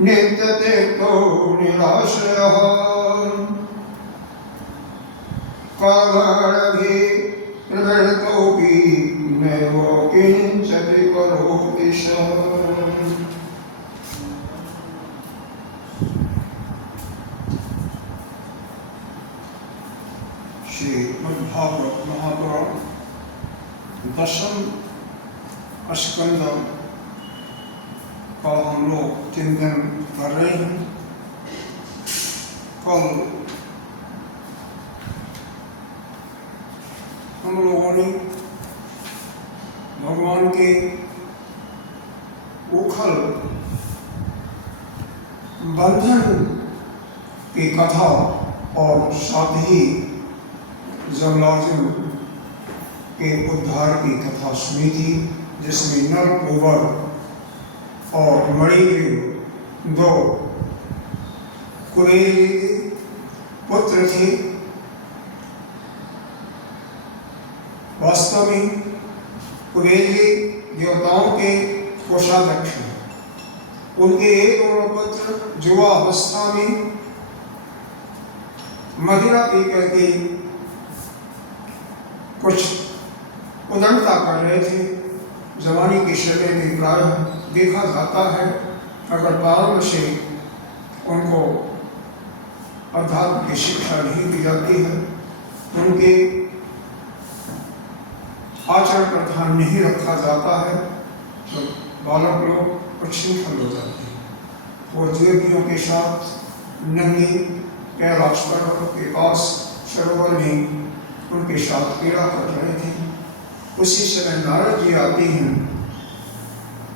नित्यतेतो निराश्रयः कालगणभि प्रवृत्तोऽपि नैव किञ्चित् करोति सः। श्रीमद्भागवत महापुराण दशम स्कंद का हम लोग चिंतन कर रहे हैं। कल हम लोगों ने भगवान के उखल बंधन की कथा और साथ ही जमलार्जुन के उद्धार की कथा सुनी थी, जिसमें नल कुंवर और मणिग्रीव दो कुबेर पुत्र थे। वास्तव में कुबेर देवताओं के कोषाध्यक्ष हैं। उनके एक और पुत्र युवा अवस्था में मदिरा पी करके कुछ उदंडता कर रहे थे। जवानी के समय में प्रायः देखा जाता है, अगर प्रारंभ से उनको अध्यात्म की शिक्षा नहीं दी जाती है, उनके आचरण पर ध्यान नहीं रखा जाता है, तो बालक लोग उच्छृंखल हो जाते हैं। वो युवतियों के साथ नंगे कैलाश पर्वत के पास सरोवर में उनके साथ क्रीड़ा कर रहे थे। उसी समय नारद जी आते हैं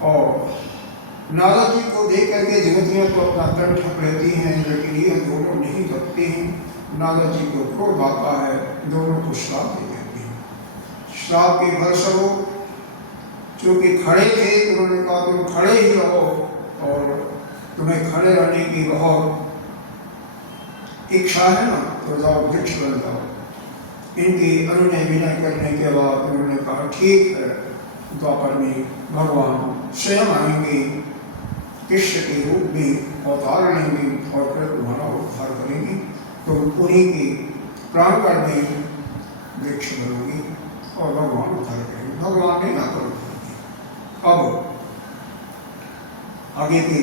और नारद जी को देख करके युवतियां तो अपना तन ढक लेती हैं, लेकिन ये दोनों नहीं ढकते हैं। नारद जी को क्रोध आता है, दोनों को श्राप दे देते हैं। श्राप के फलस्वरूप चूंकि खड़े थे, उन्होंने कहा तुम खड़े ही रहो और तुम्हें खड़े रहने की बहुत इच्छा है ना, तो जाओ वृक्ष बन जाओ। इनकी अनुनय विनय करने के बाद उन्होंने कहा ठीक है। द्वापर में भगवान स्वयं आएंगे, कृष्ण के रूप में अवतार लेंगे और फिर तुम्हारा उद्धार करेंगे। तो उन्हीं के प्राणगण में वृक्ष बनोगे और भगवान उद्धार करेंगे। भगवान ने आकर उद्धार किया। अब आगे की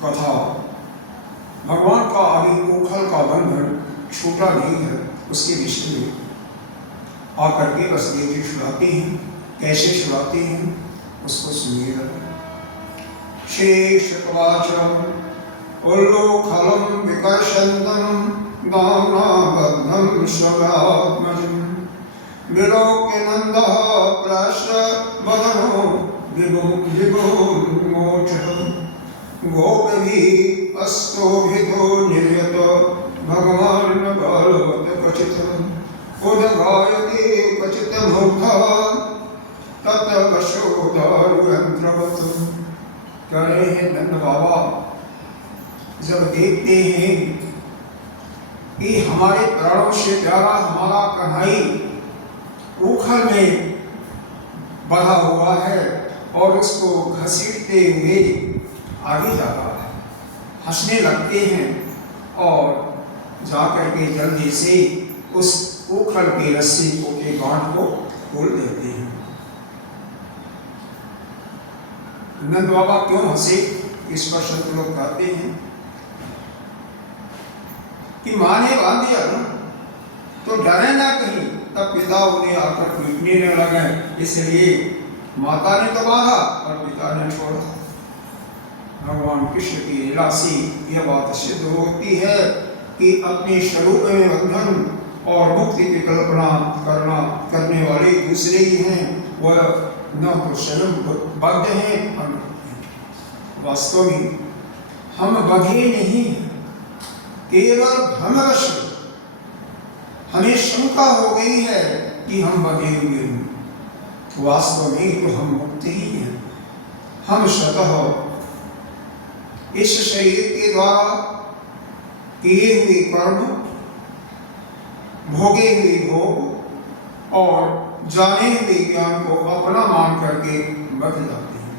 कथा, भगवान का अभी उखल का बंधन छूटा नहीं है, उसके विषय में आकर के वसुदेव जी छुड़ाते हैं। कैसे छुड़ाते हैं उसको सुनिएगा। शेषकवाचम उल्लोखलम विकर्षन्तम दाम्नाबद्धं स्वगात्मजं विलोक्य नन्दः प्रश्रवदनो विभुमोक्षः गोपीभिः अस्तोभितो निर्यत भगवान बलवत् क्वचित् उदगायते क्वचित् मुग्धः तत् वशोदारुयन्त्रवत्। कह रहे हैं नंद बाबा जब देखते हैं कि हमारे प्राणों से प्यारा हमारा कन्हई उखल में बंधा हुआ है और उसको घसीटते हुए आगे जा रहा है, हंसने लगते हैं और जाकर के जल्दी से उस उखल की रस्सी को के गांठ को खोल देते हैं। नंद बाबा क्यों हंसे, इस पर संत लोग कहते हैं कि माँ ने बांध दिया ना तो डरे ना कहीं, तब पिता उन्हें आकर पीटने न लगे, इसलिए माता ने तो बांधा और पिता ने छोड़ा। भगवान कृष्ण की लीला से यह बात सिद्ध होती है कि अपने स्वरूप में बंधन और मुक्ति की कल्पना करने वाले दूसरे ही हैं। वह न तो स्वयं बद्ध हैं, वास्तव में हम बंधे नहीं, केवल भ्रमवश हमें शंका हो गई है कि हम बंधे हुए हैं। वास्तव में तो हम मुक्त ही हैं। हम स्वतः इस शरीर के द्वारा किए हुए कर्म, भोगे हुए भोग और जाने हुए ज्ञान को अपना मान करके बदल जाते हैं।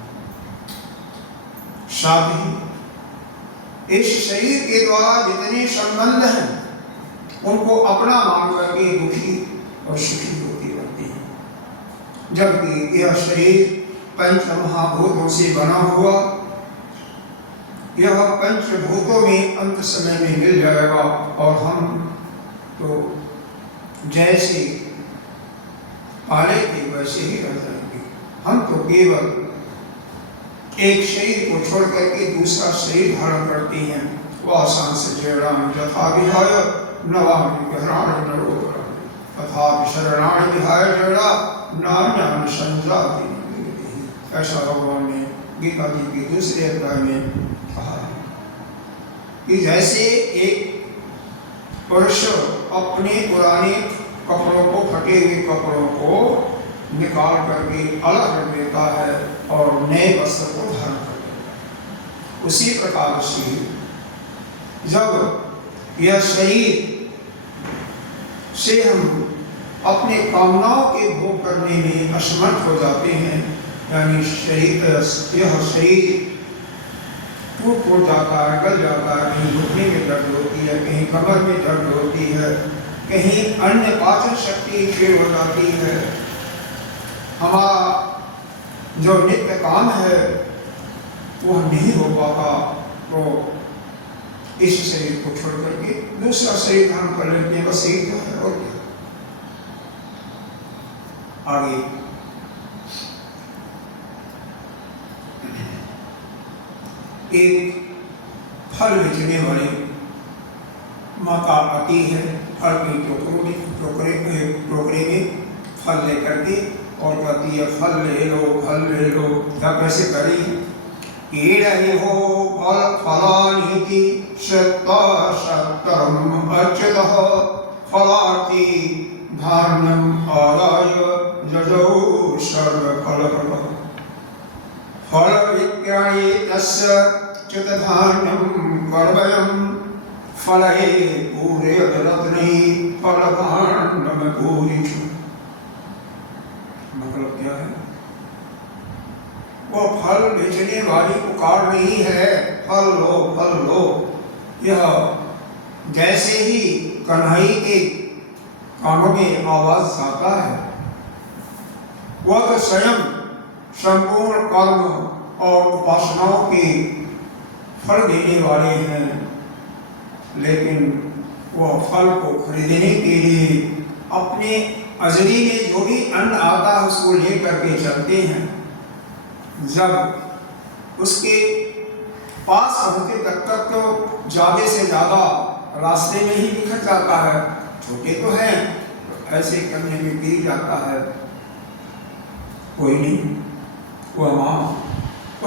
साथ ही इस शरीर के द्वारा जितने संबंध हैं उनको अपना मान करके दुखी और सुखी होती रहती है। जबकि यह शरीर पंच महाभूतों से बना हुआ, यह पंचभूतों में अंत समय में मिल जाएगा और हम तो जैसे पाले थे वैसे ही रह जाएंगे। हम तो केवल एक शरीर को छोड़ करके दूसरा शरीर धारण करते हैं। वह सांसराम यथा विहाय नवानि ग्रहाणि नरोधरम् तथा शरणानि विहाय जड़ा नान्यानि संजाति। ऐसा भगवान ने गीता जी के दूसरे अध्याय में कहा है कि जैसे एक पुरुष अपने पुराने कपड़ों को, फटे हुए कपड़ों को निकाल करके अलग रख देता है और नए वस्त्र को धारण कर देता है, उसी प्रकार से जब यह शरीर से हम अपने कामनाओं के भोग करने में असमर्थ हो जाते हैं, यानी यह शरीर टूट जाता है, गल जाता है, कहीं घुटने में दर्द होती है, कहीं कमर में दर्द होती है, कहीं अन्य पाचन शक्ति क्षीण हो जाती है, हमारा जो नित्य काम है वह नहीं हो पाता, तो इस शरीर को छोड़ करके दूसरा शरीर धारण कर लेते हैं। बस यही तो है और क्या। आगे एक फल बेचने वाली माता आती है, फल की टोकरे में फल लेकर के और कहती है फल ले लो, फल ले लो। क्या कैसे करी? ईड़हि हो फल फलानीति श्रुत्वा सत्तरम् अच्युतः फलार्थी धान्यम् आदाय जजौ सर्वफलप्रदः फल विक्रये तस्य च्युतधान्यम् कर्मयम् फले पूरे रत्ने फलभाण्डम पूरिषु। मतलब क्या है? वो फल बेचने वाली पुकार रही है फल लो, फल लो। यह जैसे ही कन्हई के कानों में आवाज आता है, वह तो स्वयं संपूर्ण कर्म और उपासनाओं के फल देने वाले हैं, लेकिन वह फल को खरीदने के लिए अपने अजरी में जो भी अन्न आता है उसको लेकर के चलते हैं। जब उसके पास पहुंचते तक तो ज्यादा से ज्यादा रास्ते में ही बिखर जाता है, छोटे तो हैं, तो ऐसे करने में गिर जाता है। कोई नहीं, वह मां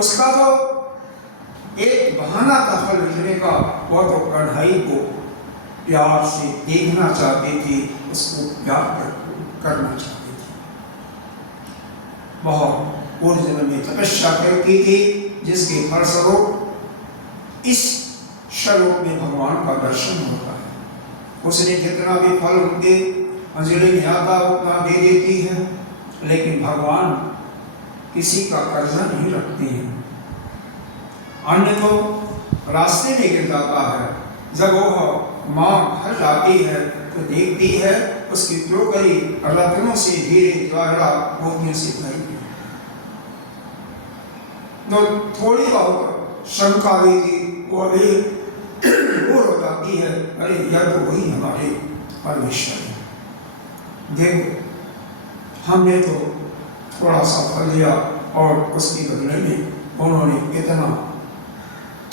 उसका तो एक बहाना था फल बेचने का, वह तो कढ़ाई को प्यार से देखना चाहती थी, उसको प्यार करना चाहती थी। बहुत पूर्व जन्म में तपस्या करती थी, जिसके फलस्वरूप इस स्वरूप में भगवान का दर्शन होता है। उसने जितना भी फल उनके अंजलि में आता उतना दे देती है, लेकिन भगवान किसी का कर्जा नहीं रखते हैं। अन्य तो रास्ते में गिर जाता है। जब वह माँ घर जाती है तो देखती है उसकी टोकरी रत्नों से हीरे जवाहरात मोतियों से भरी है। तो थोड़ी बहुत शंका भी थी, वो दूर हो जाती है, अरे यह तो वही हमारे परमेश्वर है। देखो हमने तो थोड़ा सा फल लिया और उसके बदले में उन्होंने इतना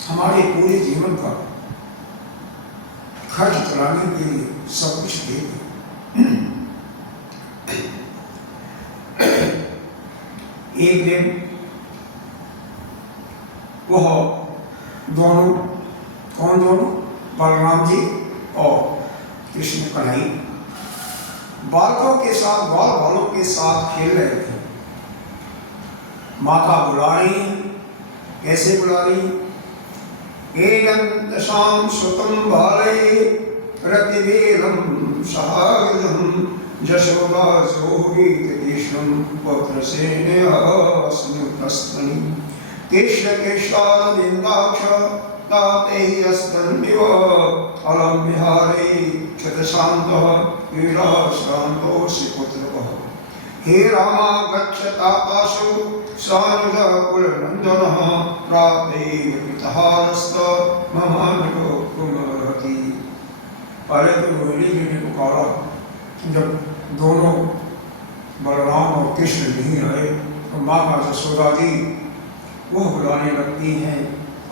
हमारे पूरे जीवन का खर्च चलाने के लिए सब कुछ दे दिया। एक दिन वह दोनों, कौन दोनों? बलराम जी और कृष्ण कन्हई बालकों के साथ, बाल बालों के साथ खेल रहे थे। माता बुला रही, कैसे बुला रही? एदंतशाम सुतम बाले रतिवेलम सहागजम यशोदा सोगीत कृष्णम पुत्र सेनया स्नुतस्तनि कृष्ण कृष्णारविन्दाक्ष ताते यस्तन्निव अलम विहारे क्षतशान्तः क्रीडाश्रान्तोऽसि पुत्रकः। हे रामा गच्छतापाशु सानुजकुलनन्दनः प्राप्तेव पितहारस्त ममानुको कुमर्हति। पहले तो रोहिणी जी ने पुकारा, जब दोनों बलराम और कृष्ण नहीं आए तो माँ का यशोदा जी वह बुलाने लगती हैं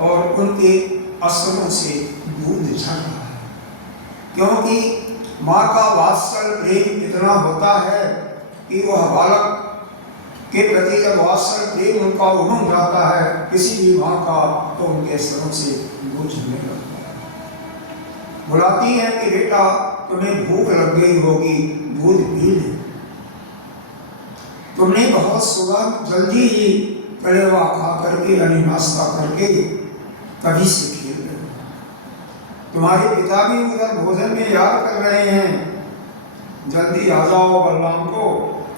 और उनके आश्रमों से दूध झड़ रहा है, क्योंकि माँ का वात्सल प्रेम इतना होता है कि वह बालक के प्रति जब वात्सल प्रेम उनका उमंग जाता है किसी भी माँ का, तो उनके आश्रमों से दूध झड़ने लगता है। बुलाती है कि बेटा तुम्हें भूख लग गई होगी, दूध पी ले। तुमने बहुत सुबह जल्दी ही कलेवा खा करके यानी नाश्ता करके तभी से खेल रहे हो। तुम्हारे पिता भी उधर भोजन में याद कर रहे हैं, जल्दी आ जाओ बलराम को,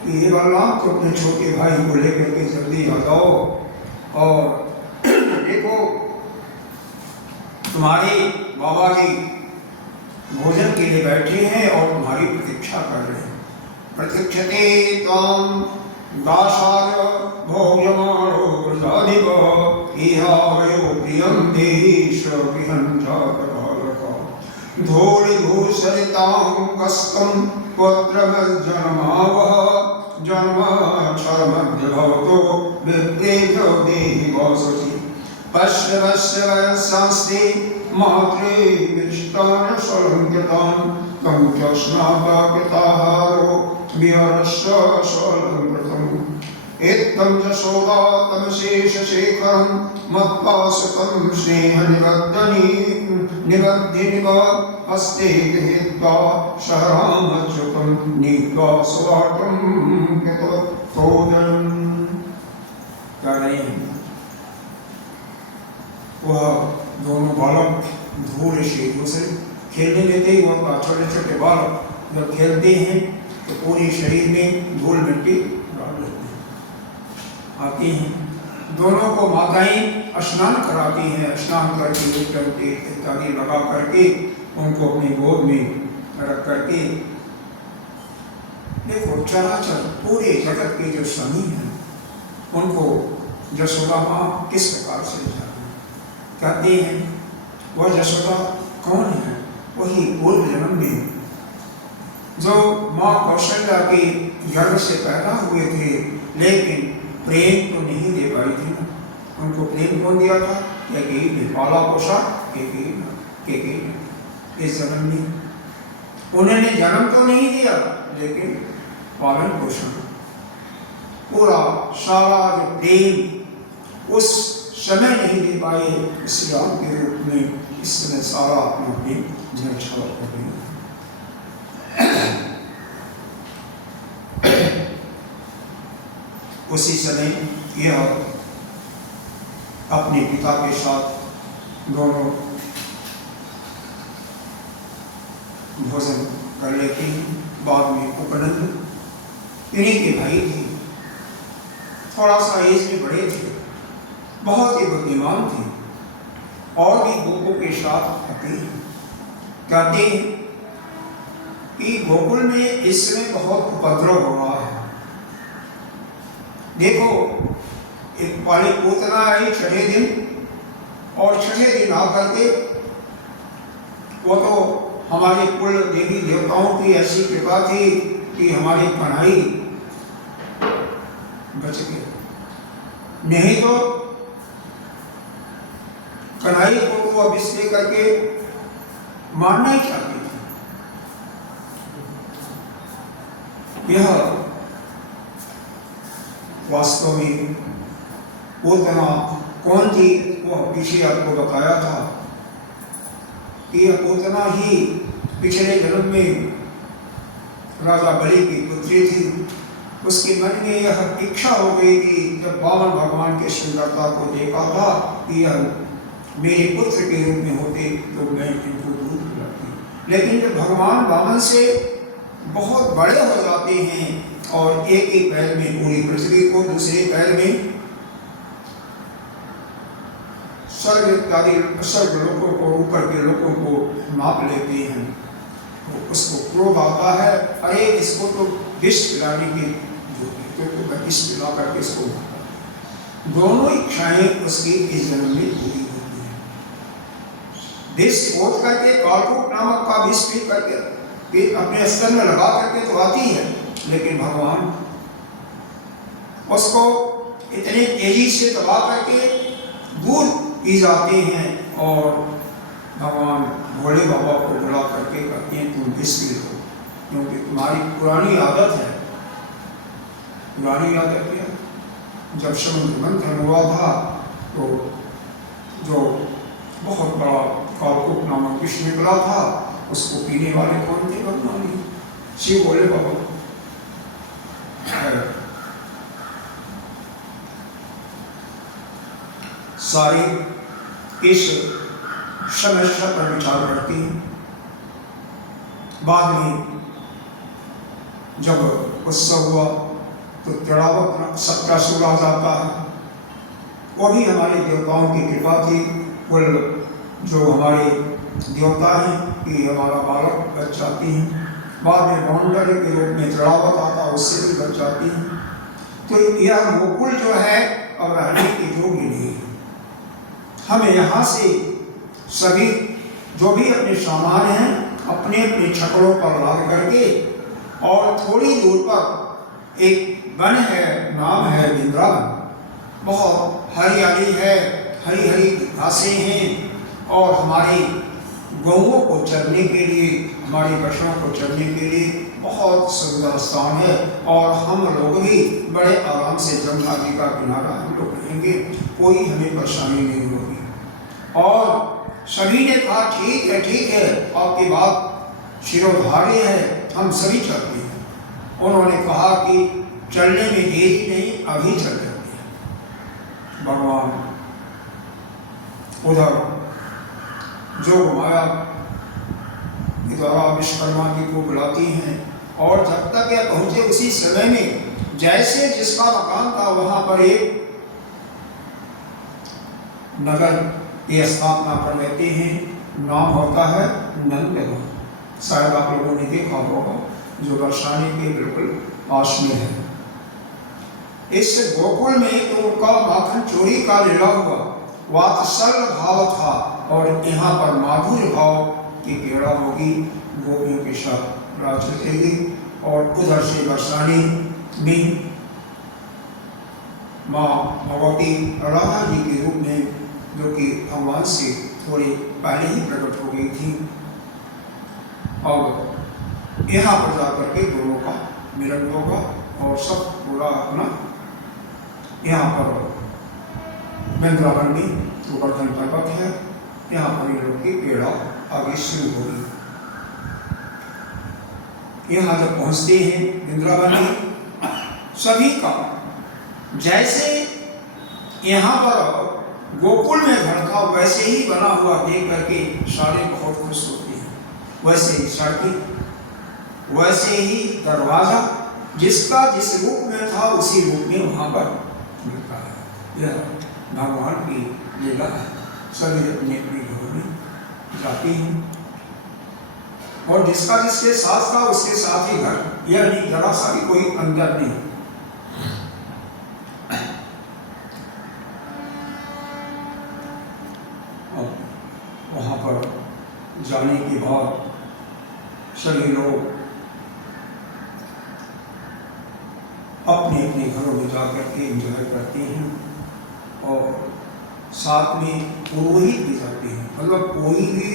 ये बलराम तो अपने छोटे भाई को लेकर के जल्दी आ जाओ। और देखो तुम्हारे बाबा जी भोजन के लिए बैठे हैं और तुम्हारी प्रतीक्षा कर रहे हैं। प्रतीक्षते त्वां दासाय भोग्यमानो वृषाधिप इहावयो प्रियं देश विहञ्चातबालक धूलिधूसरितां कस्तं पत्रमज्जन्मावः जन्माक्षरमद्य भवतो विप्रेभ्यो देहि वाससि पश्य वश्य वयस्यांस्ते मात्रे विष्टान स्वलङ्कृतान् तं च स्नातकृताहारो विहरश्च स्वलङ्कृतम् एत्तं यशोदा तं शेषशेखरं मत्पाशतं स्नेहनिबद्धनिव हस्ते गृहीत्वा शहरामच्युतं नीत्वा स्वार्तं कृतवत्सोदरम्। क्या रहे हैं वह दोनों बालक धूल से दूसरे खेलने लेते ही वह छोटे छोटे बालक जब खेलते हैं तो पूरे शरीर में धूल मिट्टी डाल लेते हैं। आते हैं दोनों को माताएं स्नान कराती हैं, स्नान करके इत्यादि लगा करके उनको अपनी गोद में रख करके देखो चराचर पूरे जगत के जो स्वामी हैं उनको यशोदा माँ किस प्रकार से कहते हैं। वह यशोदा कौन है? वही पूर्व जन्म में जो माँ कौशल्या के गर्भ से पैदा हुए थे, लेकिन प्रेम तो नहीं दे पाई थी। उनको प्रेम कौन दिया था? कैकेयी ने पाला पोषा कैकेयी ने। इस जन्म में उन्होंने जन्म तो नहीं दिया लेकिन पालन पोषण पूरा सारा जो प्रेम उस समय नहीं दे पाए। श्री राम के रूप में इस समय सारा अपना प्रेम झलछाव कर रहे हैं। उसी समय यह अपने पिता के साथ दोनों भोजन कर लेते हैं। बाद में उपनंद इन्हीं के भाई थे, थोड़ा सा एज में बड़े थे, बहुत ही बुद्धिमान थे और भी गोपों के साथ आते हैं। कहते हैं कि गोकुल में इस समय बहुत उपद्रव हो रहा है। देखो एक पाली पूतना आई छठे दिन और छठे दिन आकर के वो तो हमारे कुल देवी देवताओं की ऐसी कृपा थी कि हमारी कन्हई बच गए, नहीं तो कन्हई को वो विष लेकर के मारना ही चाहती थी। यह वास्तव में पूतना कौन थी? वह पीछे आपको बताया था कि यह पूतना ही पिछले जन्म में राजा बलि की पुत्री थी। उसके मन में यह इच्छा हो गई कि जब वामन भगवान के सुंदरता को देखा था कि यह मेरे पुत्र के रूप में होते तो मैं इनको दूध पिलाती। लेकिन जब भगवान वामन से बहुत बड़े हो जाते हैं और एक एक पैर में पूरी पृथ्वी को, दूसरे पैर में स्वर्ग इत्यादि स्वर्ग लोगों को, ऊपर के लोगों को माप लेते हैं, तो उसको क्रोध आता है, अरे इसको तो विष पिलाने की तो विष पिला करके इसको दोनों इच्छाएं उसकी इस जन्म में पूरी होती है। विष खोद करके कालकूट नामक का विष पी करके अपने स्तर में लगा करके तो आती है, लेकिन भगवान उसको इतनी तेजी से दबा करके दूर पी जाते हैं और भगवान भोले बाबा को बुला करके कहते हैं तुम विष पी लो, क्योंकि तुम्हारी पुरानी आदत है। पुरानी आदत है, जब समुद्र मंथन हुआ था तो जो बहुत बड़ा कालकूट नामक विष निकला था, उसको पीने वाले कौन थे? भगवान शिव भोले बाबा। सारी इस समस्या पर विचार करती हैं। बाद में जब उत्सव हुआ तो तिड़ावत सत्यासुर आ जाता है। वो भी हमारे देवताओं की कृपा थी। कुल जो हमारे देवता हैं कि हमारा बालक बच जाती हैं, बाद में बाउंडरी के रूप में तिड़ावत आता, उससे भी बच जाती हैं। तो यह गोकुल जो है अब रहने की योग्य नहीं है। हमें यहाँ से सभी जो भी अपने सामान हैं अपने अपने छकड़ों पर लाद करके, और थोड़ी दूर पर एक वन है, नाम है वृंदावन। बहुत हरियाली है, हरी हरी घासें हैं, और हमारे गौओं को चरने के लिए, हमारी पशुओं को चरने के लिए बहुत सुंदर स्थान है। और हम लोग भी बड़े आराम से जमुना जी का किनारा हम लोग रहेंगे, कोई हमें परेशानी नहीं होगी। और सभी ने कहा ठीक है, आपकी बात शिरोधार्य है, हम सभी चलते हैं। उन्होंने कहा कि चलने में देरी नहीं, अभी चल जाते हैं। भगवान उधर जो माया के द्वारा विश्वकर्मा जी को बुलाती हैं, और जब तक यह पहुंचे उसी समय में जैसे जिसका मकान था वहां पर एक नगर की स्थापना कर लेते हैं। नाम होता है नंदवन। शायद आप लोगों ने देखा होगा, जो बरसाने के बिल्कुल पास में है। इस गोकुल में तो उनका माखन चोरी का लीला हुआ, वात्सल्य भाव था, और यहाँ पर माधुर्य भाव की पीड़ा होगी, गोपियों के साथ राज रखेगी। और उधर से बरसाने में माँ भगवती राधा जी के रूप में, जो कि भगवान से थोड़ी पहले ही प्रकट हो गई थी, और यहाँ पर जाकर के दोनों का मिलन होगा, और सब पूरा अपना यहाँ पर वृंदावन में गोवर्धन पर्वत है, यहाँ पर इन लोग की पीड़ा आगे शुरू होगी। यहाँ जब पहुँचते हैं वृंदावन में, सभी का जैसे यहाँ पर गोकुल में घर था वैसे ही बना हुआ देख करके सारे बहुत खुश होते हैं। वैसे ही सड़कें, वैसे ही दरवाजा, जिसका जिस रूप में था उसी रूप में वहाँ पर मिलता है। यह भगवान की लीला है। सभी अपने अपने घरों में जाती हैं, और जिसका जिसके साथ था उसके साथ ही घर, यह नहीं जरा सा भी कोई अंदर नहीं। वहाँ पर जाने के बाद सभी लोग अपने अपने घरों में जाकर के एंजॉय करते हैं, और साथ में पुरोहित भी जाते हैं। मतलब कोई भी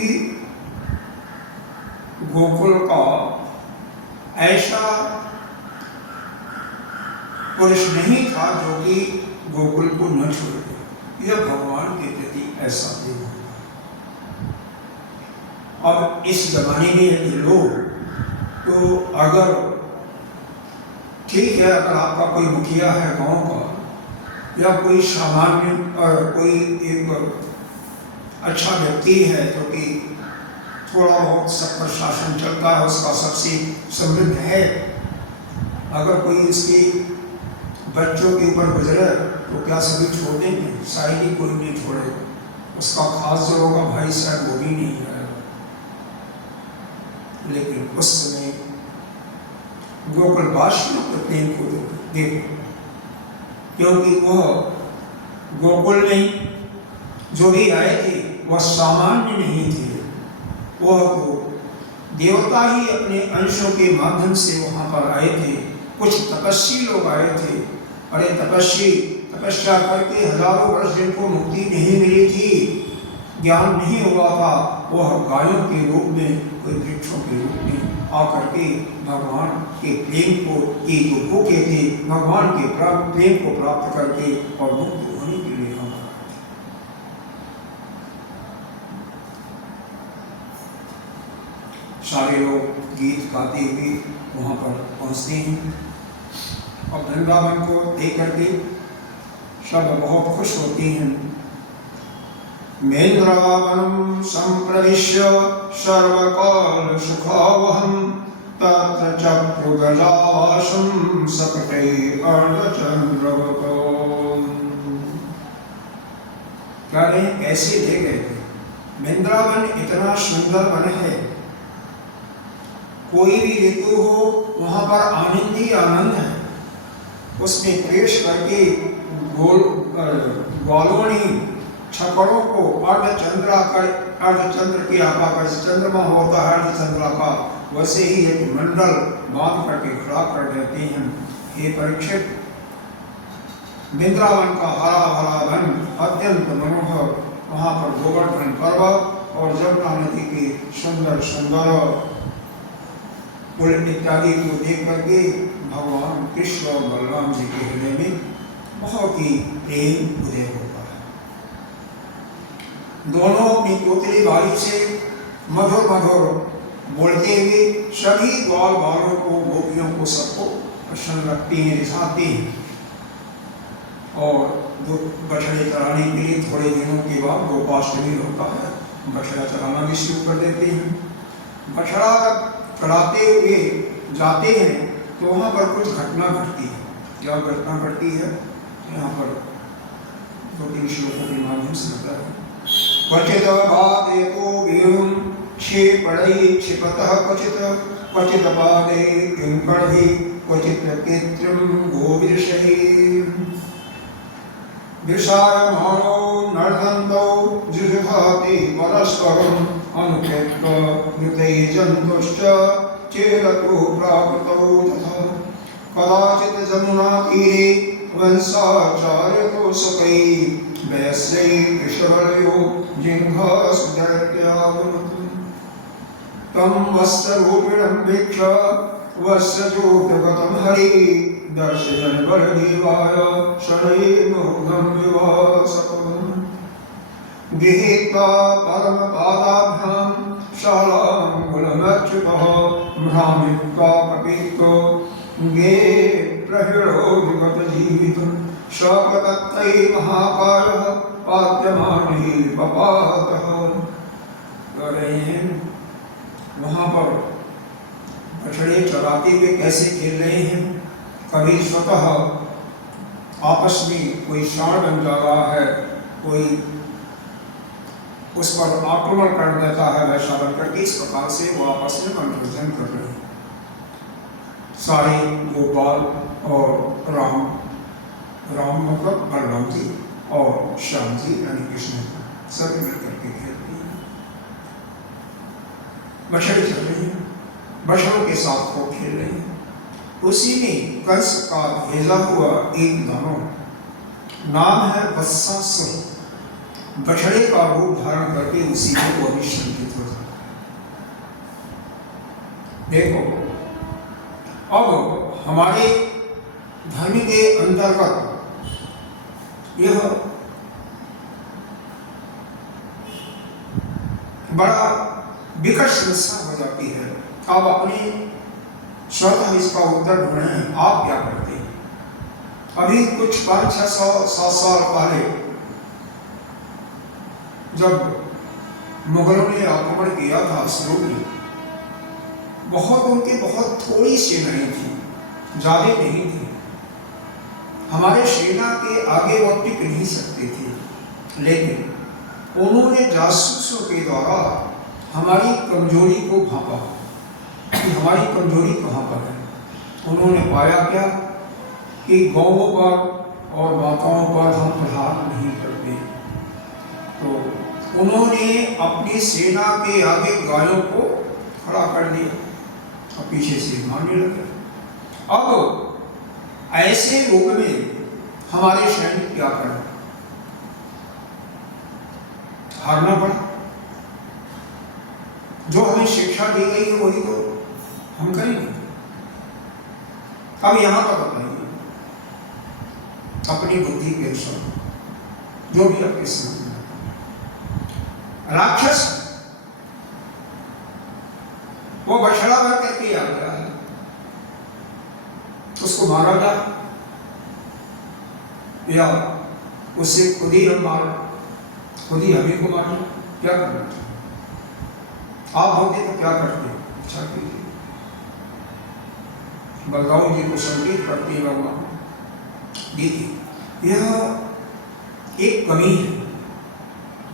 गोकुल का ऐसा पुरुष नहीं था जो कि गोकुल को न छोड़ दे। यह भगवान के प्रति ऐसा प्रेम होता। अब इस जमाने में यदि लोग, तो अगर ठीक है, अगर आपका कोई मुखिया है गांव का, या कोई सामान्य कोई एक अच्छा व्यक्ति है जो कि थोड़ा बहुत सब पर शासन चलता है, उसका सबसे समृद्ध है, अगर कोई इसके बच्चों के ऊपर गुजरे तो क्या सभी छोड़ देंगे? शायद ही कोई नहीं छोड़ेगा। उसका खास जो होगा भाई शायद वो भी नहीं आएगा। लेकिन उस समय गोकुलवासियों के प्रेम को देखो, क्योंकि वह गोकुल में जो भी आए थे वह सामान्य नहीं थे, वह तो देवता ही अपने अंशों के माध्यम से वहां पर आए थे। कुछ तपस्वी लोग आए थे। अरे तपस्वी तपस्या करके हजारों वर्ष जिनको मुक्ति नहीं मिली थी, ज्ञान नहीं हुआ था, वह गायों के रूप में, कोई वृक्षों के रूप में आकर के भगवान के प्रेम को, ये जो भूखे थे भगवान के प्रेम को प्राप्त करके और मुक्त होने के लिए हम सारे लोग गीत गाते हुए वहां पर पहुंचते हैं और वृंदावन को देख करके सब बहुत खुश होते हैं। मेन्द्रावनम संप्रविश्य सर्वकाल सुखावहम तत्र चक्रुगजावासं सकटे अर्धचंद्रवतोम। कह रहे हैं कैसे ले गए थे? मेन्द्रावन इतना सुंदर वन है, कोई भी ऋतु हो वहां पर आनंद ही आनंद है। उसमें प्रवेश करके ग्वालों ने छकड़ों को अर्धचंद्र के आकार, चंद्रमा होता है अर्धचंद्र का, वैसे ही एक मंडल बांध करके खड़ा कर देते हैं। हे परीक्षित, वृंदावन का हरा भरा वन अत्यंत मनोहर, वहां पर गोवर्धन पर्वत और जमुना नदी के सुंदर सुंदर पुल इत्यादि को देख करके भगवान कृष्ण और बलराम जी के हृदय में बहुत ही प्रेम उदय होता है। दोनों अपनी तोतली वाणी से मधुर मधुर बोलते हुए सभी ग्वाल बालों को, गोपियों को, सबको प्रसन्न रखते हैं, रिझाते हैं। और बछड़े चराने के लिए थोड़े दिनों के बाद गोपाष्टमी होता है, बछड़ा चराना भी शुरू कर देते हैं। बछड़ा चढ़ाते हुए जाते हैं तो वहाँ पर कुछ घटना घटती है। क्या घटना घटती है यहाँ पर दो तीन श्लोकों के माध्यम से बता है। क्वचित बाधयतो वेणुं क्षेपणैः क्षिपतः क्वचित क्वचित पादे किंकणैः क्वचित कृत्रिम गोविर्षैः विषायमाणो नर्दन्तौ जुजुभाति परस्परम् अनुकृत्य मृतैः जन्तुश्च चेरतो प्राकृतौ तथा कदाचित् जमुनातीरे वंशाचार्यतो सुखैः वयस्यैः वृषभयो जिह्वासुदैत्यावनतु तं वत्सरूपिणं वीक्ष्य वत्सजोऽप्यगतं हरिः दर्शयन् बलदेवाय शनैर्मुग्धं विवासतम् गृहीत्वा परमपादाभ्यां शालाङ्गुलमच्युतः भ्रामित्वा कपित्तो गे प्रहिणो विगतजीवितं शपतत्तै महाकायः पाद्यमानैः पपातः। कह रहे हैं वहाँ पर बछड़े चराते हुए कैसे खेल रहे हैं। कभी स्वतः आपस में कोई शाण बन जा रहा है, कोई उस पर आक्रमण कर देता है, वैसा बन करके इस प्रकार से वो आपस में मनोरंजन कर रहे हैं। सारे गोपाल और राम मतलब बलराम जी और श्याम जी यानी कृष्ण सब मिल करके खेलते हैं। बछड़े चल रहे हैं, बछड़ों के साथ वो खेल रहे हैं। उसी में कंस का भेजा हुआ एक दानव, नाम है वत्सासुर, बछड़े का रूप धारण करके उसी में वो अभिषेकित हो जाता है। देखो अब हमारे धर्म के अंतर्गत यह बड़ा विकट समस्या हो जाती है। आप अपने स्वतः इसका उत्तर ढूंढें, आप क्या करते हैं। अभी कुछ 500-600-7 साल पहले जब मुगलों ने आक्रमण किया था असुरों ने, बहुत थोड़ी सेनाएं थी, ज्यादा नहीं थी। हमारे सेना के आगे वो टिक नहीं सकते थे। लेकिन उन्होंने जासूसों के द्वारा हमारी कमजोरी को भांपा कि हमारी कमजोरी कहाँ पर है। उन्होंने पाया क्या कि गौओं पर और माताओं पर हम प्रहार नहीं करते, तो उन्होंने अपनी सेना के आगे गायों को खड़ा कर दिया और पीछे से मारने लगे। अब ऐसे रूप में हमारे सैनिक क्या करें, हारना पड़ा। जो हमें शिक्षा दी गई है वही तो हम करेंगे। अब यहां पर बताइए अपनी बुद्धि के अनुसार जो भी आपके सामने राक्षस वो बछड़ा भर करके आ गया है, उसको मारा जाए या उससे खुद ही हम मार, खुद ही हमें को मार, क्या करना चाहिए? आप होते तो क्या करते? अच्छा कीजिए, बलराम जी को संकेत करते हैं भगवान। देखिए यह एक कमी है,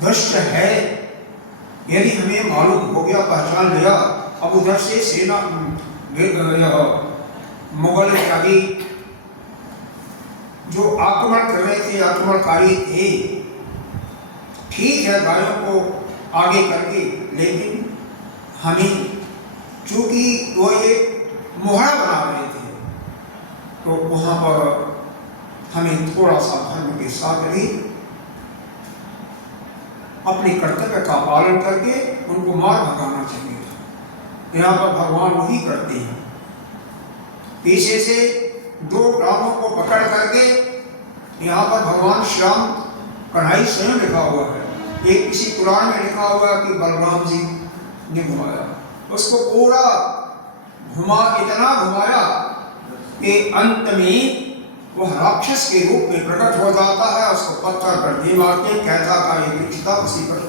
भ्रष्ट है। यदि हमें मालूम हो गया, पहचान लिया, अब उधर से सेना मुगल इत्यादि जो आक्रमण कर रहे थे, आक्रमणकारी थे, ठीक है गायों को आगे करके, लेकिन हमें चूंकि वो एक मोहरा बना रहे थे तो वहां पर हमें थोड़ा सा धर्म के साथ भी अपने कर्तव्य का पालन करके उनको मार भगाना चाहिए था। यहाँ पर भगवान वही करते हैं, पीछे से दो रामों को पकड़ करके, यहाँ पर भगवान श्याम कन्हई स्वयं लिखा हुआ है, एक किसी पुराण में लिखा हुआ है कि बलराम जी ने घुमाया, उसको पूरा इतना घुमाया कि अंत में वह राक्षस के रूप में प्रकट हो जाता है। उसको पत्थर पर दे मारते, कहता का एक रिश्ता उसी पर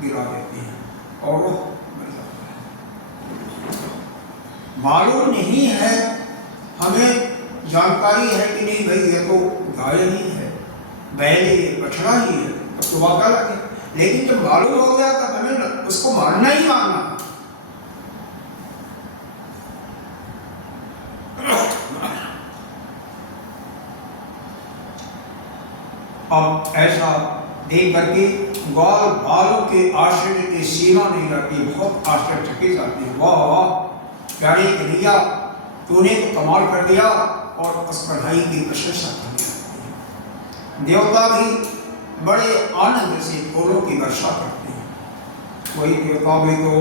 गिरा देते हैं और वो मर जाता है। मालूम नहीं है, हमें जानकारी है कि नहीं भाई ये तो गाय ही है, बैल ही है, बछड़ा ही है, तो वाक़ा लगे, लेकिन जब मालूम हो गया तब हमें उसको मारना ही मारना। अब ऐसा देख करके ग्वाल बालों के आश्चर्य की सीमा नहीं रहती, बहुत आश्चर्यचकित आती है। वाह वाह प्यारे कन्हैया, तूने तो कमाल कर दिया, और उस कन्हई की प्रशंसा करने लगती है। देवता भी बड़े आनंद से फूलों की वर्षा करते हैं। वही देवता भी तो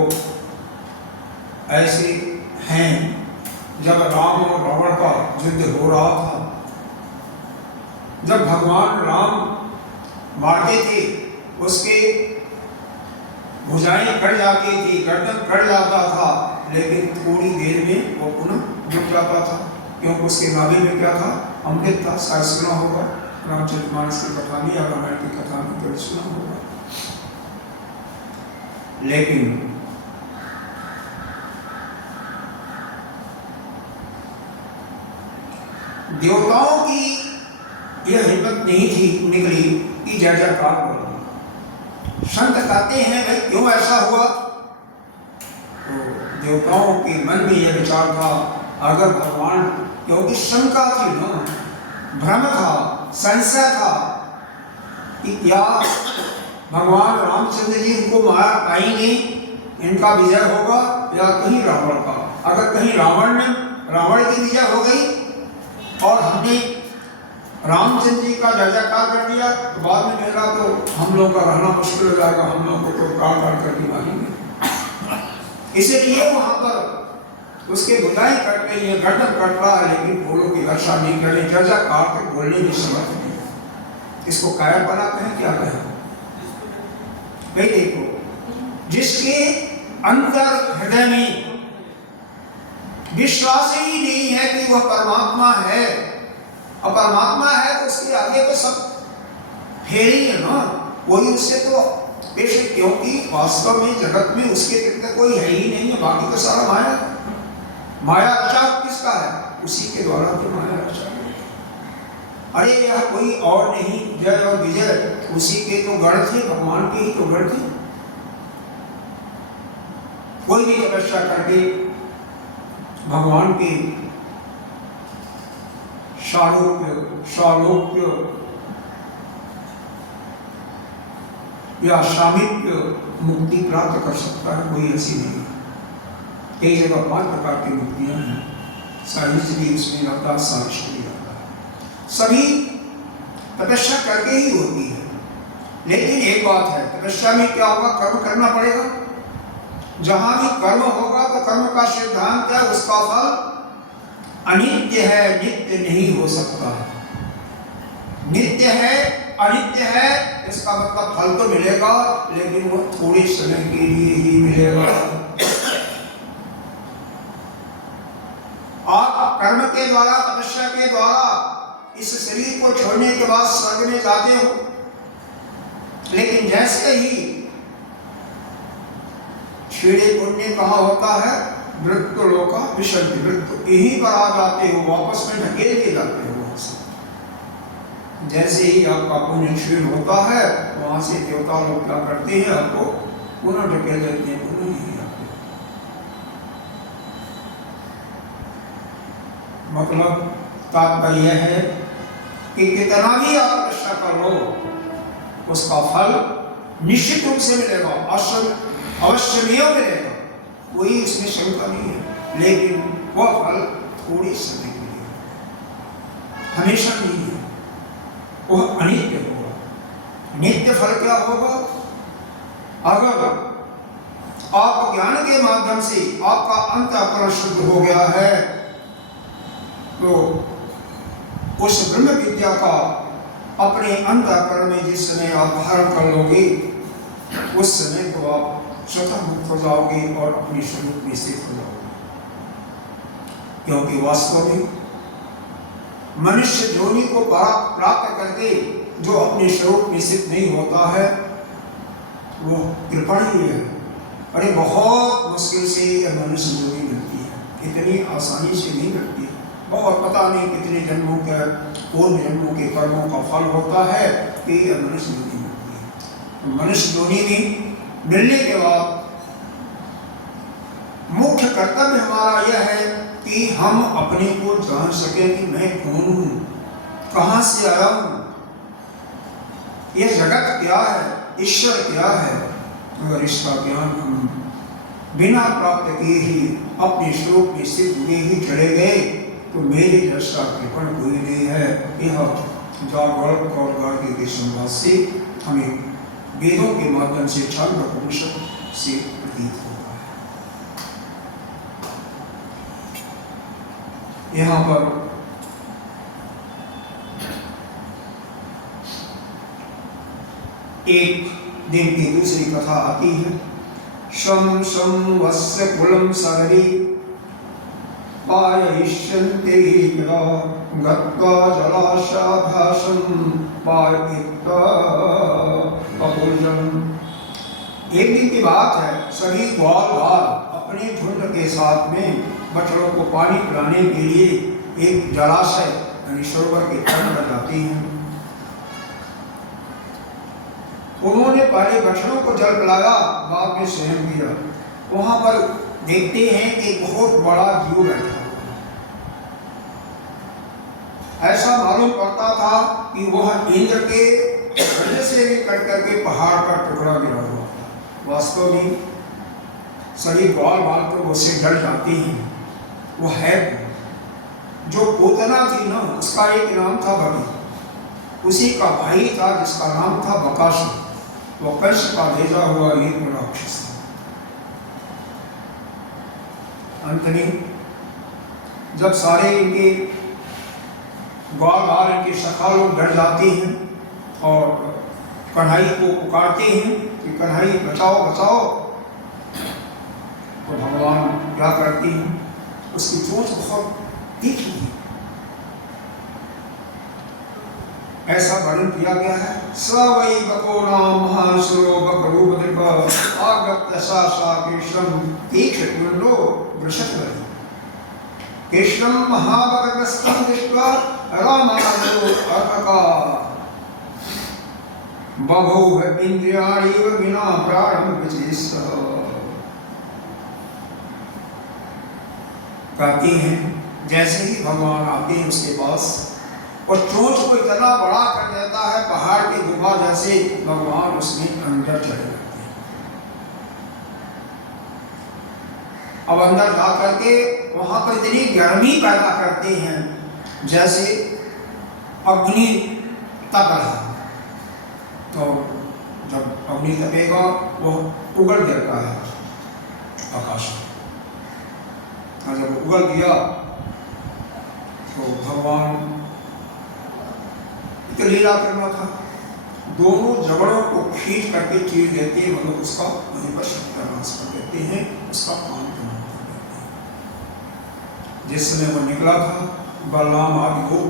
ऐसे हैं, जब राम और रावण का युद्ध हो रहा था, जब भगवान राम मारते थे, उसके भुजाएं कट जाती थी, गर्दन कट जाता था, लेकिन थोड़ी देर में वो पुनः जुट जाता था, क्योंकि उसके नाभि में क्या था? अमृत था। शायद सुना होगा रामचरितमानस की कथा में या रामायण की कथा में तो सुना होगा। लेकिन देवताओं की यह हिम्मत नहीं थी निकली कि जय जयकार बोलो। संत कहते हैं भाई क्यों ऐसा हुआ? तो देवताओं के मन में यह विचार था, अगर भगवान, क्योंकि शंका थी ना, भ्रम था, संशय था कि क्या भगवान रामचंद्र जी उनको मार पाएंगे, इनका विजय होगा, या कहीं रावण का। अगर कहीं रावण की विजय हो गई और हमने रामचंद्र जी का जय जयकार कर दिया, तो बाद में मेरा तो हम लोग का रहना मुश्किल हो जाएगा, हम लोग को तो काट काट करके मारेंगे। इसलिए वहां पर उसके बुराई कट रही है, गर्दन कट रहा है, लेकिन फूलों की वर्षा नहीं कर रही, जय जयकार के बोलने में समर्थ नहीं। इसको कायर बना कहें, क्या कहें भाई? देखो, जिसके अंतर हृदय में विश्वास ही नहीं है कि वह परमात्मा है, और परमात्मा है तो उसके आगे तो सब फेल ही है ना, कोई उससे तो बेशक, क्योंकि वास्तव में जगत में उसके कितने कोई है ही नहीं है, बाकी तो सारा माया। माया रचा किसका है? उसी के द्वारा तो माया रचा। अरे यह कोई और नहीं, जय और विजय उसी के तो गढ़ थे, भगवान के ही तो गढ़ थे। कोई भी तपस्या करके भगवान के सालोक्य या सामीप्य मुक्ति प्राप्त कर सकता है, कोई ऐसी नहीं। कई जगह 5 प्रकार की मुक्तियां हैं, साहित्य भी उसमें आता है, साक्ष्य भी आता है, सभी तपस्या करके ही होती है। लेकिन एक बात है, तपस्या में क्या होगा, कर्म करना पड़ेगा। जहां भी कर्म होगा तो कर्म का सिद्धांत है, उसका फल अनित्य है, नित्य नहीं हो सकता है। नित्य है, अनित्य है, इसका मतलब फल तो मिलेगा लेकिन वो थोड़े समय के लिए ही मिलेगा। आप कर्म के द्वारा, तपस्या के द्वारा इस शरीर को छोड़ने के बाद स्वर्ग में जाते हो, लेकिन जैसे ही क्षीणे पुण्य कहाँ होता है, मृत्यु लोका विशंति, मृत्यु यहीं पर आ जाते हो, वापस में ढकेल के जाते हो वहां से। जैसे ही आपका पुण्य क्षीण होता है, वहां से देवता लोग क्या करते हैं, आपको पुनः ढकेल देते हैं, पुनः नहीं आते। मतलब तात्पर्य है कि कितना भी आप तपस्या कर लो, उसका फल निश्चित रूप से मिलेगा, अवश्य मिलेगा, कोई इसमें शंका नहीं है। लेकिन वह फल थोड़े समय के लिए, हमेशा नहीं है, वह अनित्य होगा। नित्य फल क्या होगा, अगर आप ज्ञान के माध्यम से आपका अंतःकरण शुद्ध हो गया है, तो उस ब्रह्म विद्या का अपने अंतःकरण में जिस समय आप धारण कर लोगे, उस समय तो आप स्वतः मुक्त हो जाओगे और अपने स्वरूप में स्थित हो जाओगे। क्योंकि वास्तव में मनुष्य योनि को प्राप्त करके जो अपने स्वरूप में स्थित नहीं होता है, वो कृपण ही है। अरे बहुत मुश्किल से यह मनुष्य योनि मिलती है, इतनी आसानी से नहीं मिलती है। बहुत पता नहीं कितने जन्मों के, पूर्व जन्मों के कर्मों का फल होता है कि यह मनुष्य योनि मिलती है। मनुष्य योनि में मिलने के बाद मुख्य कर्तव्य हमारा यह है कि हम अपने को जान सकें कि मैं कौन हूं, कहां से आया हूं, यह जगत क्या है, ईश्वर क्या है। अगर इसका ज्ञान हम बिना प्राप्त किए ही अपने स्वरूप में स्थित हुए ही चले गए, तो मेरे जैसा कृपण कोई नहीं है। यह जागरण और गार्गी के संवाद से हमें वेदों के माध्यम से, छात्र उपनिषद से प्रतीत होता है। यहाँ पर एक दिन की दूसरी कथा आती है। शं शं वस्य कुलं सगरी पाययिष्यन्ते किला गत्वा जलाशाभासं पाययित्वा अपुर्जम्। एक दिन की बात है, सभी ग्वाल अपने झुंड के साथ में बछड़ों को पानी पिलाने के लिए एक जलाशय यानी सरोवर के तट पर जाती हैं। उन्होंने पहले बछड़ों को जल पिलाया, बाद में स्वयं किया। वहां पर देखते हैं कि बहुत बड़ा जीव बैठा हुआ। ऐसा मालूम पड़ता था कि वह इंद्र के वजह से कट करके पहाड़ का टुकड़ा गिरा हुआ था। वास्तव में सभी ग्वाल बाल तो उससे डर जाती हैं। वो है जो पूतना थी ना, उसका एक नाम था बलि, उसी का भाई था जिसका नाम था बकासुर। वो कंस का भेजा हुआ एक राक्षस था। अंत में जब सारे इनके ग्वाल बाल, इनके सखा लोग डर जाते हैं और कन्हई को पुकारते हैं कि कन्हई बचाओ बचाओ, तो भगवान क्या करती हैं, उसकी चोंच बहुत तीखी है। ऐसा वर्णन किया गया है। स वै बको नाम महासुरो बकरूपदृप आगत्य सा कृष्णं तीक्ष्णकुण्डो वृषद्वै। कृष्णं महाबकग्रस्तं दृष्ट्वा रामादो अका बभूव इंद्रियाणि विना प्राणं विचेषः। कहती हैं जैसे ही भगवान आते हैं उसके पास और चोंच को इतना बड़ा कर देता है पहाड़ की गुफा जैसे, भगवान उसमें अंदर चले जाते हैं। अब अंदर जा करके वहां पर इतनी गर्मी पैदा करते हैं जैसे अग्नि तप रहा, तो जब अग्नि तपेगा वो उगल गिरता है आकाश में, और जब उगल गया तो भगवान लीला करना था, दोनों जबड़ों को खींच करके चीर देते हैं, मतलब उसका वहीं पर सत्यानाश कर देते हैं, उसका पान कर देते हैं। जिस समय वो निकला था बलराम आदि लोग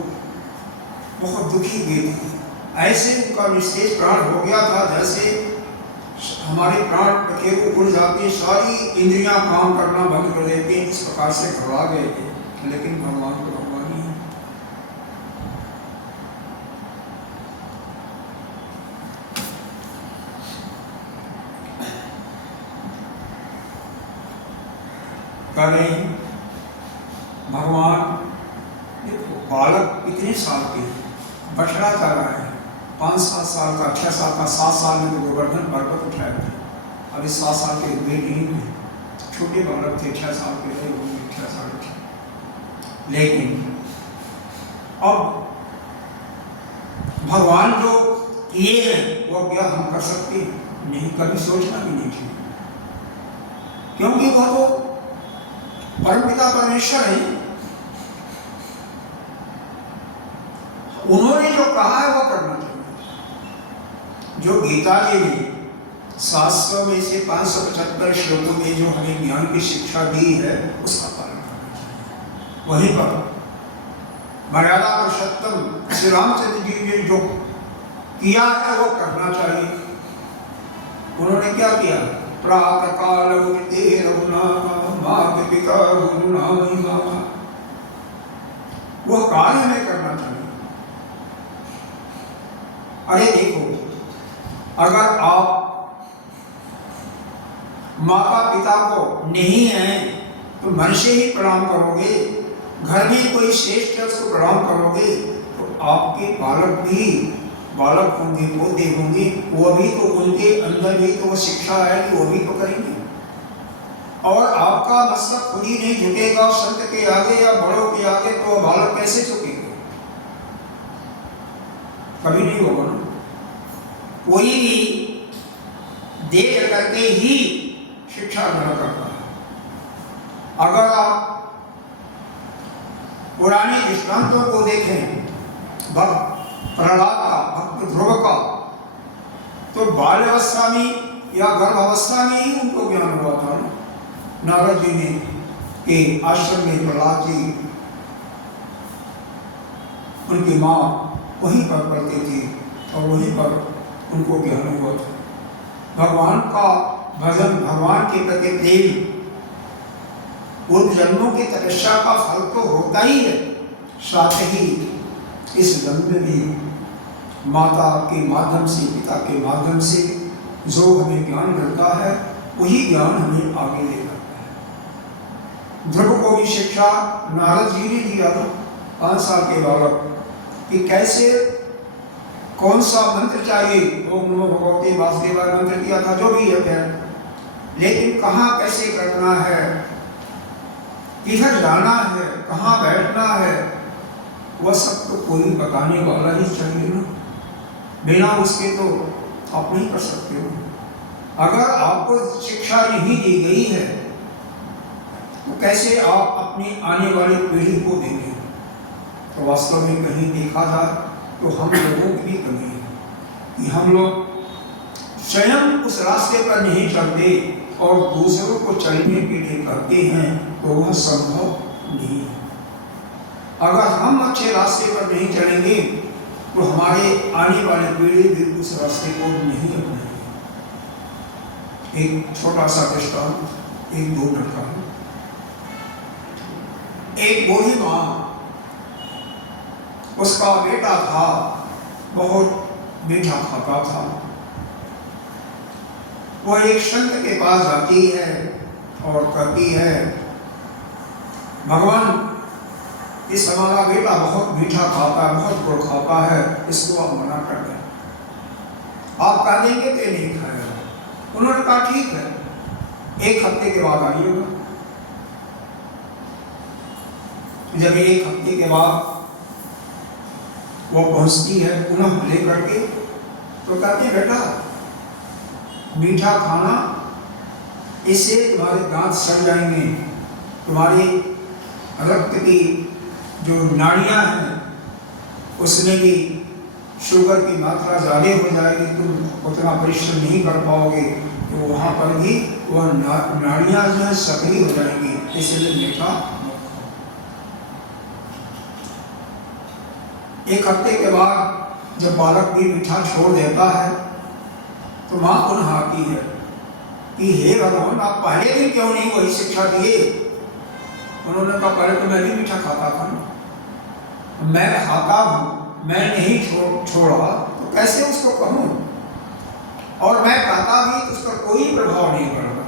बहुत दुखी हुए थे, ऐसे उनका निश्चेष प्राण हो गया था जैसे हमारे प्राण पखेरु उड़ जाते, सारी इंद्रियां काम करना बंद कर देते हैं, इस प्रकार से घबरा गए थे। लेकिन भगवान को भगवान ही करें। भगवान देखो बालक इतने साल के बछड़ा कर रहा है, 5-7 साल का, 6 साल का, 7 साल में तो गोवर्धन पर्वत उठाए थे, अभी 7 साल के हुए नहीं थे, छोटे बालक थे, 6 साल के थे, 6 साल के। लेकिन अब भगवान जो किए हैं वो क्या हम कर सकते हैं? नहीं, कभी सोचना भी नहीं चाहिए, क्योंकि वो तो परमपिता परमेश्वर है, उन्होंने जो कहा है वो करना चाहिए। जो गीता जी ने 700 में से 575 श्लोकों में जो हमें ज्ञान की शिक्षा दी है उसका पालन करना चाहिए। वहीं पर मर्यादा पुरुषोत्तम श्री रामचंद्र जी ने जो किया है वो करना चाहिए। उन्होंने क्या किया? प्रातः काल वह कार्य हमें करना चाहिए। अरे देखो, अगर आप माता पिता को नहीं है तो मन से ही प्रणाम करोगे, घर में कोई श्रेष्ठ है उसको प्रणाम करोगे, तो आपके बालक भी बालक होंगे, पोते होंगे, वो भी तो उनके अंदर भी तो वो शिक्षा है कि वो भी तो करेंगे। और आपका मस्तक खुद ही नहीं झुकेगा संत के आगे या बड़ों के आगे, तो बालक कैसे झुकेगा? कभी नहीं होगा ना। कोई भी देख करके ही शिक्षा ग्रहण करता है। अगर आप पुराने दृष्टांतों को देखें, भक्त प्रहलाद का, भक्त ध्रुव का, तो बाल्यावस्था में या गर्भावस्था में ही उनको ज्ञान हुआ था। नारद जी ने के आश्रम में प्रहलाद जी, उनकी माँ वहीं पर पढ़ती थी और वहीं पर उनको ज्ञान हुआ था। भगवान का भजन, भगवान के प्रति प्रेम पूर्व जन्मों की तपस्या का फल तो होता ही है, साथ ही इस जन्म में भी माता के माध्यम से, पिता के माध्यम से जो हमें ज्ञान मिलता है वही ज्ञान हमें आगे ले जाता है। ध्रुव को भी शिक्षा नारद जी ने दिया था, 5 साल के बालक, कि कैसे कौन सा मंत्र चाहिए, ओम नमो भगवते वासुदेवाय मंत्र दिया था, जो भी है, लेकिन कहाँ कैसे करना है, किधर जाना है, कहाँ बैठना है, वह सब तो कोई बताने वाला ही चाहिए ना। बिना उसके तो आप नहीं कर सकते हो। अगर आपको शिक्षा नहीं दी गई है तो कैसे आप अपनी आने वाली पीढ़ी को देंगे? तो वास्तव में कहीं देखा जाए तो हम लोगों की भी कमी है कि हम लोग स्वयं उस रास्ते पर नहीं चलते और दूसरों को चलने के लिए करते हैं, तो वह संभव नहीं है। अगर हम अच्छे रास्ते पर नहीं चलेंगे तो हमारे आने वाले पीढ़ी भी उस रास्ते को नहीं अपनाएंगे। एक छोटा सा दृष्टांत, 1-2 मिनट का। एक बूढ़ी माँ उसका बेटा था, बहुत मीठा खाता था। वो एक संत के पास जाती है और कहती है, भगवान, इस हमारा बेटा बहुत मीठा खाता है, बहुत गुड़ खाता है, इसको आप मना कर दें। आप कह देंगे तो नहीं खाएगा। उन्होंने कहा ठीक है, 1 हफ्ते के बाद आइएगा। जब 1 हफ्ते के बाद वो पहुंचती है पुनः लेकर के, तो कहते हैं, बेटा मीठा खाना, इससे तुम्हारे दांत सड़ जाएंगे, तुम्हारी रक्त की जो नाड़ियां हैं उसमें भी शुगर की मात्रा ज़्यादा हो जाएगी, तुम उतना परिश्रम नहीं कर पाओगे, तो वहाँ पर भी वह नाड़ियां जो है सक्रिय हो जाएंगी, इसलिए मीठा मत खाओ। 1 हफ्ते के बाद जब बालक भी मीठा छोड़ देता है, तो माँ पुनः आती है कि हे भगवान, आप पहले दिन क्यों नहीं वही शिक्षा दिए? उन्होंने कहा, पहले तो मैं भी मीठा खाता था, मैं खाता हूँ, मैं नहीं छोड़ा तो कैसे उसको कहूँ? और मैं कहता भी तो उसका कोई प्रभाव नहीं पड़ता।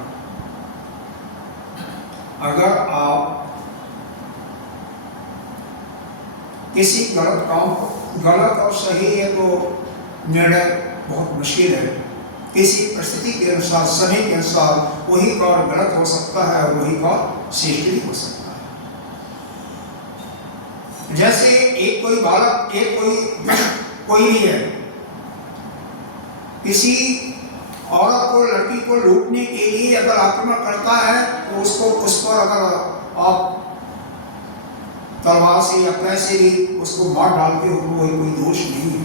अगर आप किसी गलत काम को, गलत और सही है तो निर्णय बहुत मुश्किल है, किसी परिस्थिति के अनुसार, समय के अनुसार वही कार्य गलत हो सकता है और वही कार्य श्रेष्ठ भी हो सकता है। जैसे एक कोई बालक, एक कोई भी है, किसी औरत को, लड़की को लूटने के लिए अगर आक्रमण करता है तो उसको, उस पर अगर आप तलवार से या पैसे भी उसको मार डालते हो तो कोई दोष नहीं है।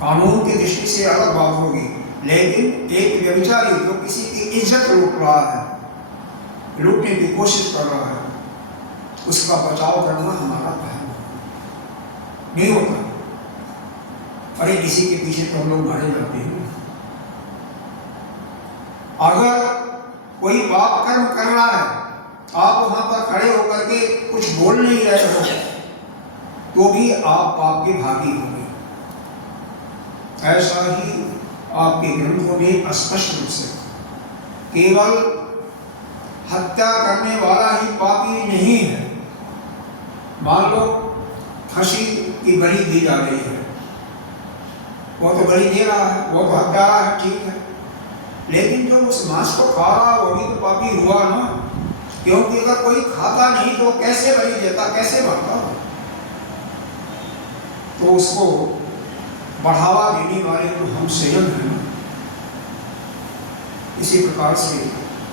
कानून की दृष्टि से अलग बात होगी, लेकिन एक व्यभिचारी जो किसी की इज्जत लूट रहा है, लूटने की कोशिश कर रहा है, उसका बचाव करना हमारा धर्म नहीं होता। अरे किसी के पीछे तो हम लोग मारे जाते हैं। अगर कोई पाप कर्म कर रहा है, आप वहां पर खड़े होकर के कुछ बोल नहीं रहे हो, तो भी आप पाप के भागी होंगे। ऐसा ही आपके ग्रंथों में स्पष्ट रूप से, केवल हत्या करने वाला ही पापी नहीं है। मान लो फांसी की बलि दी जा रही है, वो तो बलि दे रहा है, वो तो हत्यारा है, ठीक है, लेकिन जो उस मांस को खा रहा वो भी तो पापी हुआ ना, क्योंकि अगर कोई खाता नहीं तो कैसे बलि देता, कैसे मरता? तो उसको बढ़ावा देने वाले तो हम स्वयं हैं। इसी प्रकार से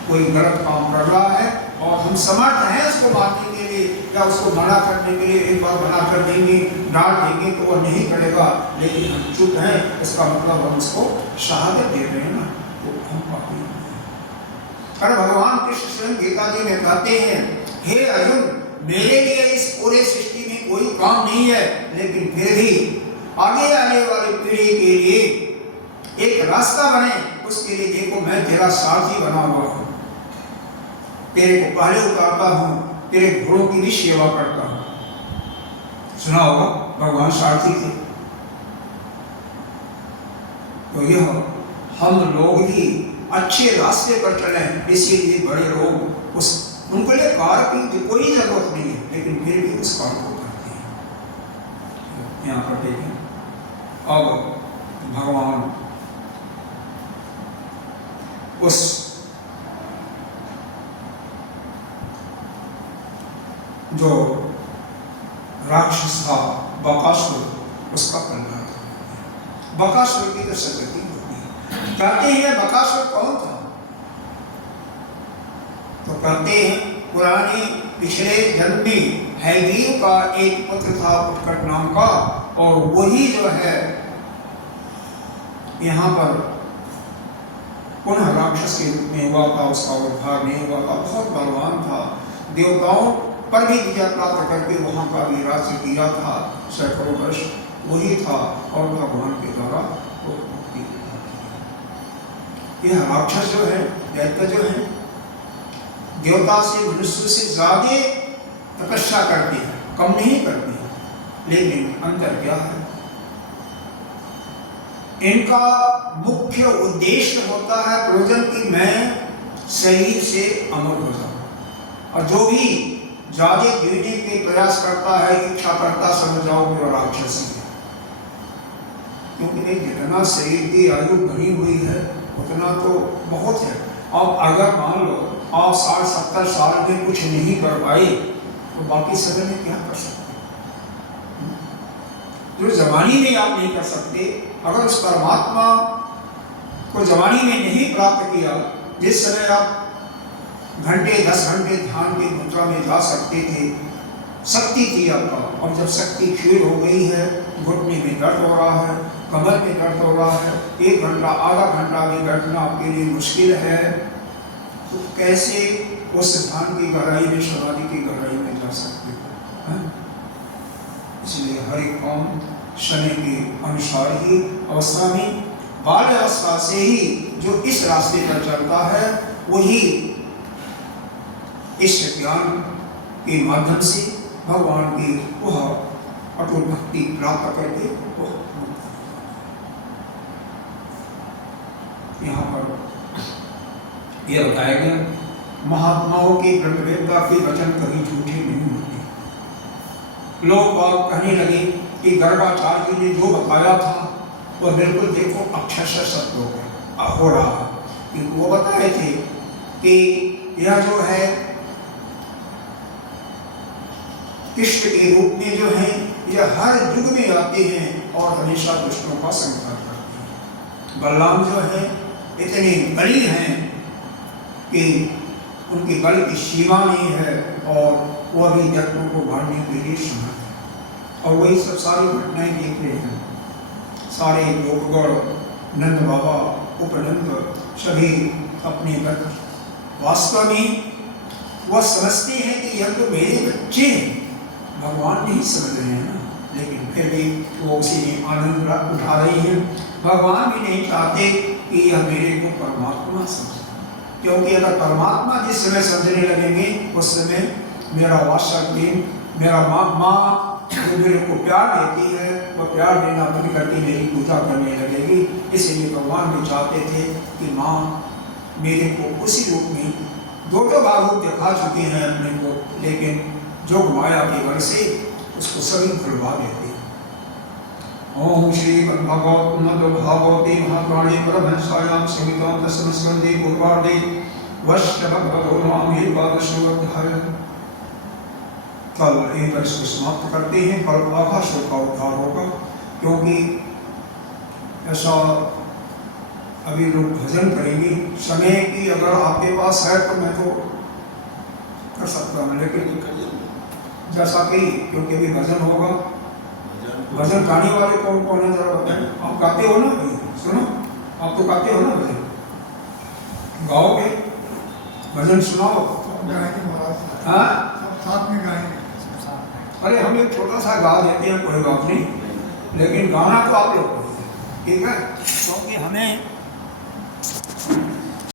कोई गलत काम कर रहा है और हम समर्थ हैं उसको मारने के लिए या उसको मना करने के लिए, एक बार मना कर देंगे, डांट देंगे तो वह नहीं करेगा, लेकिन हम चुप हैं, इसका मतलब हम उसको शहादत दे रहे हैं ना, तो हम पापी हैं। अरे भगवान कृष्ण स्वयं गीता जी में कहते हैं, हे अर्जुन, मेरे लिए इस पूरे सृष्टि में कोई काम नहीं है, लेकिन फिर भी आगे आने वाली पीढ़ी के लिए एक रास्ता बने, उसके लिए देखो मैं तेरा सारथी बना हुआ हूँ, तेरे को पहले उतारता हूँ, तेरे घोड़ों की भी सेवा करता हूँ। सुना होगा भगवान सारथी थे। तो यह हम लोग भी अच्छे रास्ते पर चले, इसीलिए बड़े लोग उनके लिए कार्य की कोई जरूरत नहीं है, लेकिन फिर भी उस कार्य को करते हैं। यहाँ पर देखें, अब भगवान उस जो राक्षस था बकासुर, उसका कल्याण करते। बकासुर की तो सदगति होती है। कहते हैं बकासुर कौन था? तो कहते हैं पुराने पिछले जन्म में हैग्रीव का एक पुत्र था उत्कट नाम का, और वही जो है यहाँ पर पुनः राक्षस के रूप में हुआ था, उसका उद्धार नहीं हुआ था, बहुत बलवान था, देवताओं पर भी विजय प्राप्त करके वहाँ का भी राज्य किया था सैकड़ों वर्ष, वही था, और भगवान के द्वारा वो मुक्ति। यह राक्षस जो है, दैत्य जो है, देवता से मनुष्य से ज्यादा तपस्या करती है, कम नहीं करती है, लेकिन अंतर क्या है? इनका मुख्य उद्देश्य होता है प्रयोजन कि मैं शरीर से अमर हो जाऊं। और जो भी ज्यादा जीने के प्रयास करता है, इच्छा करता, समझ जाओ कि वो राक्षसी है। क्योंकि जितना शरीर की आयु बनी हुई है उतना तो बहुत है। अब अगर मान लो आप 60-70 साल में कुछ नहीं कर पाए तो बाकी समय में क्या कर सकते? जो जवानी में आप नहीं कर सकते, अगर उस परमात्मा को जवानी में नहीं प्राप्त किया, जिस समय आप घंटे 10 घंटे ध्यान की मुद्रा में जा सकते थे, शक्ति थी आपका, और जब शक्ति क्षीण हो गई है, घुटने में दर्द हो रहा है, कमर में दर्द हो रहा है, 1 घंटा आधा घंटा भी बैठना आपके लिए मुश्किल है, तो कैसे उस ध्यान की गहराई में, समाधि की गहराई में जा सकते हो? इसलिए हर एक कौम समय के अनुसार ही अवस्था में, बाल अवस्था से ही जो इस रास्ते पर चलता है वही इस ज्ञान के माध्यम से भगवान की वह अटूट भक्ति प्राप्त करके वह यहाँ पर यह बताया गया, महात्माओं की ब्रह्मवेत्ता के वचन कभी झूठे नहीं होते। लोग बात कहने लगे कि गर्गाचार्य जी ने जो बताया था वह बिल्कुल देखो अक्षरशः सत्य हो रहा है। कि वो बताए थे कि यह जो है कृष्ण के रूप में जो है यह हर युग में आते हैं और हमेशा दुष्टों का संहार करते हैं। बलराम जो है इतने बड़ी हैं कि उनके बल की सीमा नहीं है और वह भी जगतों को मारने के लिए समर्थ है। और वही सब सारी घटनाएं देख रहे हैं, सारे गोपगण, नंद बाबा, उपनंद सभी अपने भक्त वास्तव में वह समझते हैं कि यह तो मेरे बच्चे हैं, भगवान नहीं समझ रहे हैं ना, लेकिन फिर भी वो उसी में आनंद उठा रही हैं। भगवान भी नहीं चाहते कि यह मेरे को परमात्मा समझे, क्योंकि अगर परमात्मा जिस समय समझने लगेंगे उस समय मेरा वात्सल्य, मेरा माँ जो मेरे को प्यार देती है वह प्यार देना बंद करके मेरी पूजा करने लगेगी। इसलिए भगवान भी चाहते थे कि माँ मेरे को उसी रूप में दो बार रूप दिखा चुके हैं अपने को, लेकिन जो माया के बल से उसको सभी भुलवा देते हैं। ओम श्री भगवत नमो भागवते महापुराणे परमहंसायां संहितां दशमस्कंधे पूर्वार्धे वैष्णव भगवतो नाम एकादशोऽध्यायः। कल यहीं पर इसको समाप्त करते हैं, कल आकाशों का उद्धार होगा, क्योंकि ऐसा अभी लोग भजन करेंगे। समय की अगर आपके पास है तो मैं तो कर सकता हूँ, लेकिन जैसा कि क्योंकि अभी भजन होगा, भजन गाने वाले कौन कौन है जरा बताएं। आप गाते हो ना? सुनो, आप तो गाते हो ना भजन, गाओगे भजन सुनाओ। हाँ, साथ में गाएंगे। अरे हम एक छोटा सा गा देते हैं, कोई बात नहीं, लेकिन गाना तो आप लोग, ठीक है, क्योंकि हमें